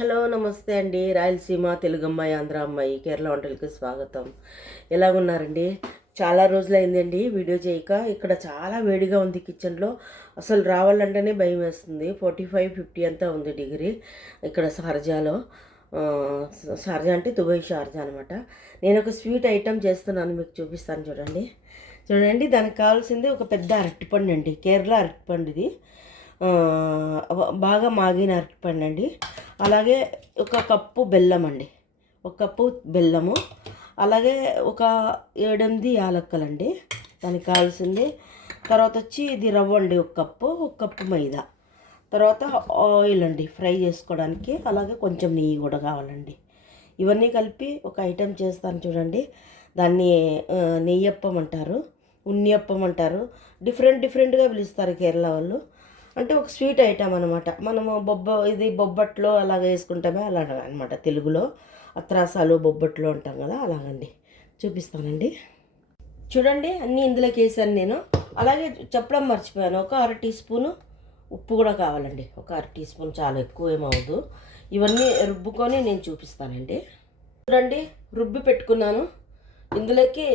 Hello నమస్తే అండి. రాయలసీమ తెలుగు అమ్మాయి, ఆంధ్ర అమ్మాయి, కేరళ వంటలకి స్వాగతం. ఎలాగున్నారండి? చాలా రోజులైందండి వీడియో చేయక. ఇక్కడ చాలా వేడిగా ఉంది కిచెన్లో. అసలు రావాలంటేనే భయం వేస్తుంది. 45-50 అంతా ఉంది డిగ్రీ ఇక్కడ షార్జాలో. షార్జా అంటే దుబాయ్ షార్జా అనమాట. నేను ఒక స్వీట్ ఐటెం చేస్తున్నాను, మీకు చూపిస్తాను చూడండి. చూడండి, దానికి కావాల్సింది ఒక పెద్ద అరటిపండు అండి. కేరళ అరటిపండు ఇది. బాగా మాగిన అరటిపండు అండి. అలాగే ఒక కప్పు బెల్లం అండి, ఒక కప్పు బెల్లము. అలాగే ఒక 7-8 యాలక్కలండి దానికి కావాల్సింది. తర్వాత వచ్చి ఇది రవ్వ అండి, ఒక కప్పు మైదా. తర్వాత ఆయిల్ అండి ఫ్రై చేసుకోవడానికి. అలాగే కొంచెం నెయ్యి కూడా కావాలండి. ఇవన్నీ కలిపి ఒక ఐటెం చేస్తాను చూడండి. దాన్ని నెయ్యప్పం అంటారు, ఉన్నియప్పం అంటారు. డిఫరెంట్గా పిలుస్తారు కేరళ వాళ్ళు. అంటే ఒక స్వీట్ ఐటమ్ అనమాట. మనము బొబ్బట్లో అలాగ వేసుకుంటామే, అలాగ అనమాట. తెలుగులో అత్రాసాలు బొబ్బట్లు అంటాం కదా, అలాగండి. చూపిస్తానండి. చూడండి, అన్నీ ఇందులోకి వేసాను నేను. అలాగే చెప్పడం మర్చిపోయాను, ఒక 1/2 టీ స్పూను ఉప్పు కూడా కావాలండి. ఒక 1/2 టీ స్పూన్, చాలా ఎక్కువ ఏమవుదు. ఇవన్నీ రుబ్బుకొని నేను చూపిస్తానండి. చూడండి, రుబ్బి పెట్టుకున్నాను. ఇందులోకి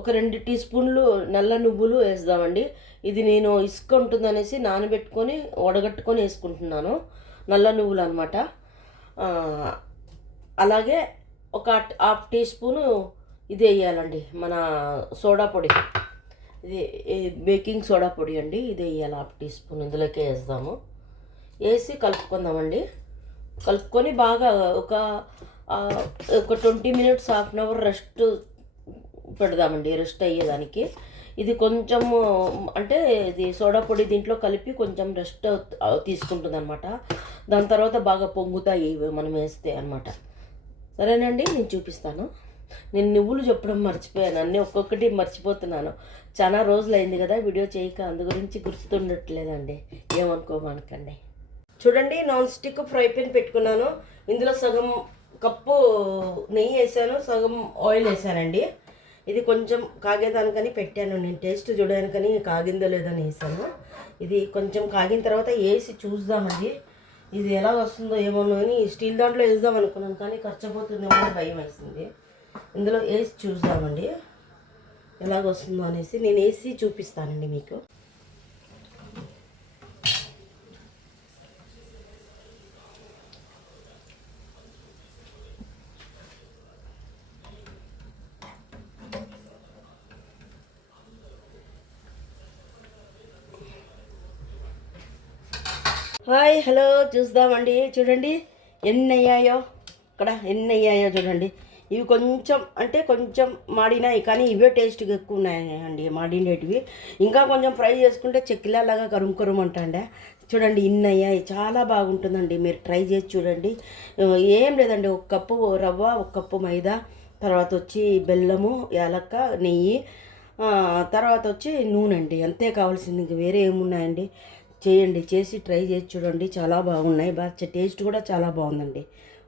ఒక 2 టీ స్పూన్లు నల్ల నువ్వులు వేద్దామండి. ఇది నేను ఇసుక ఉంటుందనేసి నానబెట్టుకొని వడగట్టుకొని వేసుకుంటున్నాను, నల్ల నువ్వులు అనమాట. అలాగే ఒక 1/2 టీ స్పూను ఇది వేయాలండి, మన సోడా పొడి. ఇది బేకింగ్ సోడా పొడి అండి, ఇది వేయాలి 1/2 టీ స్పూన్. ఇందులోకే వేద్దాము. వేసి కలుపుకుందామండి. కలుపుకొని బాగా ఒక 20 minutes, half an hour rest పెడదామండి, రెస్ట్ అయ్యేదానికి. ఇది కొంచెము అంటే ఇది సోడా పొడి దీంట్లో కలిపి కొంచెం రెస్ట్ తీసుకుంటుంది అనమాట. దాని తర్వాత బాగా పొంగుతాయి మనం వేస్తే అనమాట. సరేనండి, నేను చూపిస్తాను. నేను నువ్వులు చెప్పడం మర్చిపోయాను, అన్నీ ఒక్కొక్కటి మర్చిపోతున్నాను. చాలా రోజులైంది కదా వీడియో చేయక, అందు గురించి గుర్తుండట్లేదండి, ఏమనుకోమనకండి. చూడండి, నాన్ స్టిక్ ఫ్రై పాన్ పెట్టుకున్నాను. ఇందులో సగం కప్పు నెయ్యి వేసాను, సగం ఆయిల్ వేసానండి. ఇది కొంచెం కాగేదానికని పెట్టాను నేను, టేస్ట్ చూడడానికని కాగిందో లేదని వేసాను. ఇది కొంచెం కాగిన తర్వాత వేసి చూద్దామండి, ఇది ఎలా వస్తుందో ఏమో అని. స్టీల్ దాంట్లో వేద్దాం అనుకున్నాను, కానీ ఖర్చపోతుందేమో అని భయం వేసింది. ఇందులో వేసి చూద్దామండి ఎలాగొస్తుందో అనేసి. నేను వేసి చూపిస్తానండి మీకు. హాయ్, హలో, చూద్దామండి. చూడండి ఎన్ని అయ్యాయో, ఇక్కడ ఎన్ని అయ్యాయో చూడండి. ఇవి కొంచెం మాడినాయి, కానీ ఇవే టేస్ట్గా ఎక్కువ ఉన్నాయండి మాడినేటివి. ఇంకా కొంచెం ఫ్రై చేసుకుంటే చెక్కిలాగా కరుం అంటాండే. చూడండి, ఇన్ని అయ్యాయి. చాలా బాగుంటుందండి, మీరు ట్రై చేసి చూడండి. ఏం లేదండి, 1 కప్పు రవ్వ, 1 కప్పు మైదా, తర్వాత వచ్చి బెల్లము, యాలక్క, నెయ్యి, తర్వాత వచ్చి నూనె అండి. అంతే కావాల్సింది, ఇంక వేరే ఏమున్నాయండి. చేయండి, చేసి ట్రై చేసి చూడండి, చాలా బాగున్నాయి. టేస్ట్ కూడా చాలా బాగుందండి.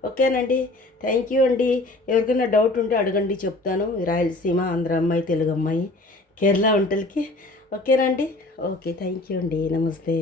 ఓకేనండి, థ్యాంక్ యూ అండి. ఎవరికైనా డౌట్ ఉంటే అడగండి, చెప్తాను. రాయలసీమ, ఆంధ్ర అమ్మాయి, తెలుగు అమ్మాయి, కేరళ వంటలకి. ఓకేనండి, ఓకే, థ్యాంక్ యూ అండి, నమస్తే.